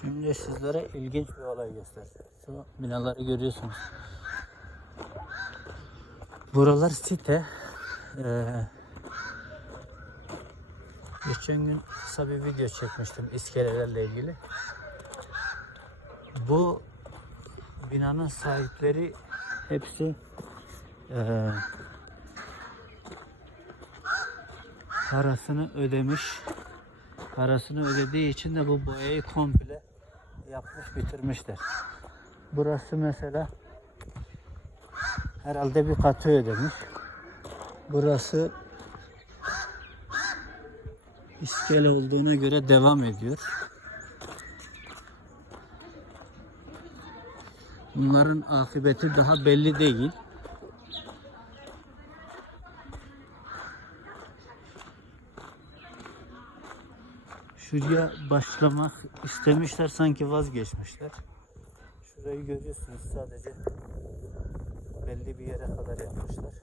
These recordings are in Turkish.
Şimdi sizlere ilginç bir olay göstereceğim. Şu binaları görüyorsunuz. Buralar site. Ee, geçen gün kısa bir video çekmiştim iskelelerle ilgili. Bu binanın sahipleri hepsi ee, parasını ödemiş. Parasını ödediği için de bu boyayı komple yapmış bitirmişler. Burası mesela herhalde bir katı ödemiş. Burası iskele olduğuna göre devam ediyor. Bunların akıbeti daha belli değil. Şuraya başlamak istemişler sanki vazgeçmişler. Şurayı görüyorsunuz sadece belli bir yere kadar yapmışlar.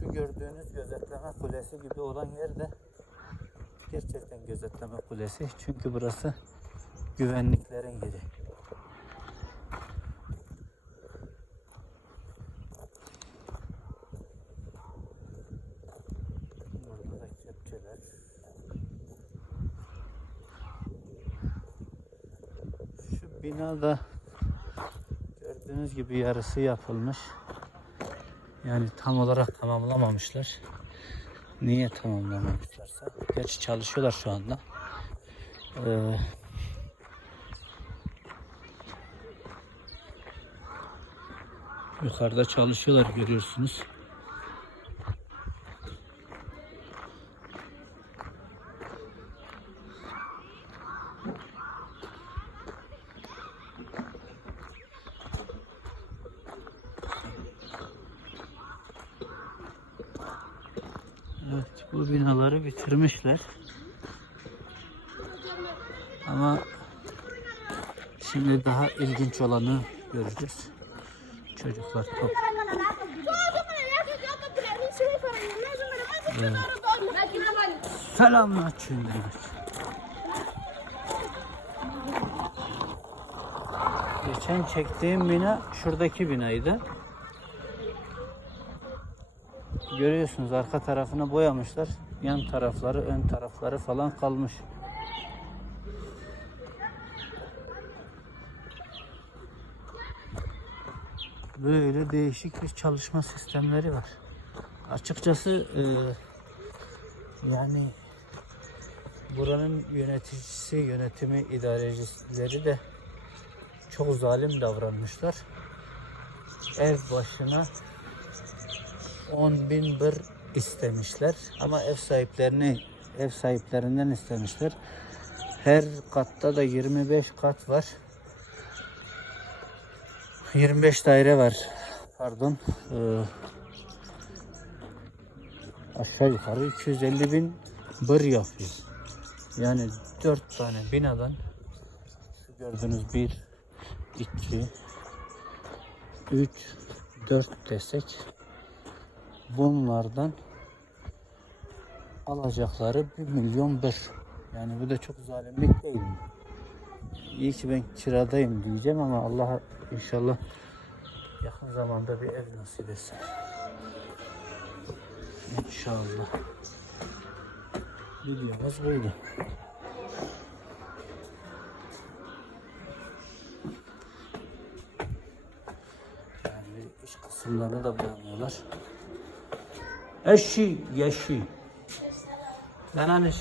Şu gördüğünüz gözetleme kulesi gibi olan yer de gerçekten gözetleme kulesi. Çünkü burası güvenliklerin yeri. Şu binada gördüğünüz gibi yarısı yapılmış. Yani tam olarak tamamlamamışlar. Niye tamamlamamışlarsa? Gerçi çalışıyorlar şu anda. Ee, yukarıda çalışıyorlar görüyorsunuz. Evet bu binaları bitirmişler. Ama şimdi daha ilginç olanı göreceğiz. Çocuklar top. Çünkü. Geçen çektiğim bina şuradaki binaydı. Görüyorsunuz arka tarafını boyamışlar. Yan tarafları, ön tarafları falan kalmış. Böyle değişik bir çalışma sistemleri var. Açıkçası e, yani buranın yöneticisi, yönetimi, idarecileri de çok zalim davranmışlar. Ev başına 10 bin bir istemişler ama ev sahiplerini ev sahiplerinden istemişler. Her katta da 25 kat var. 25 daire var. Pardon. Ee, aşağı yukarı 250 bin bir yapıyor. Yani 4 tane binadan şu gördüğünüz 1 2 3 4 desek bunlardan alacakları 1 milyon bir. Yani bu da çok zalimlik değil mi? İyi ki ben kiradayım diyeceğim ama Allah inşallah yakın zamanda bir ev nasip etsin. İnşallah. Videomuz buydu. Yani iç kısımlarını da bulamıyorlar. እሺ የሺ። ገና ነሽ?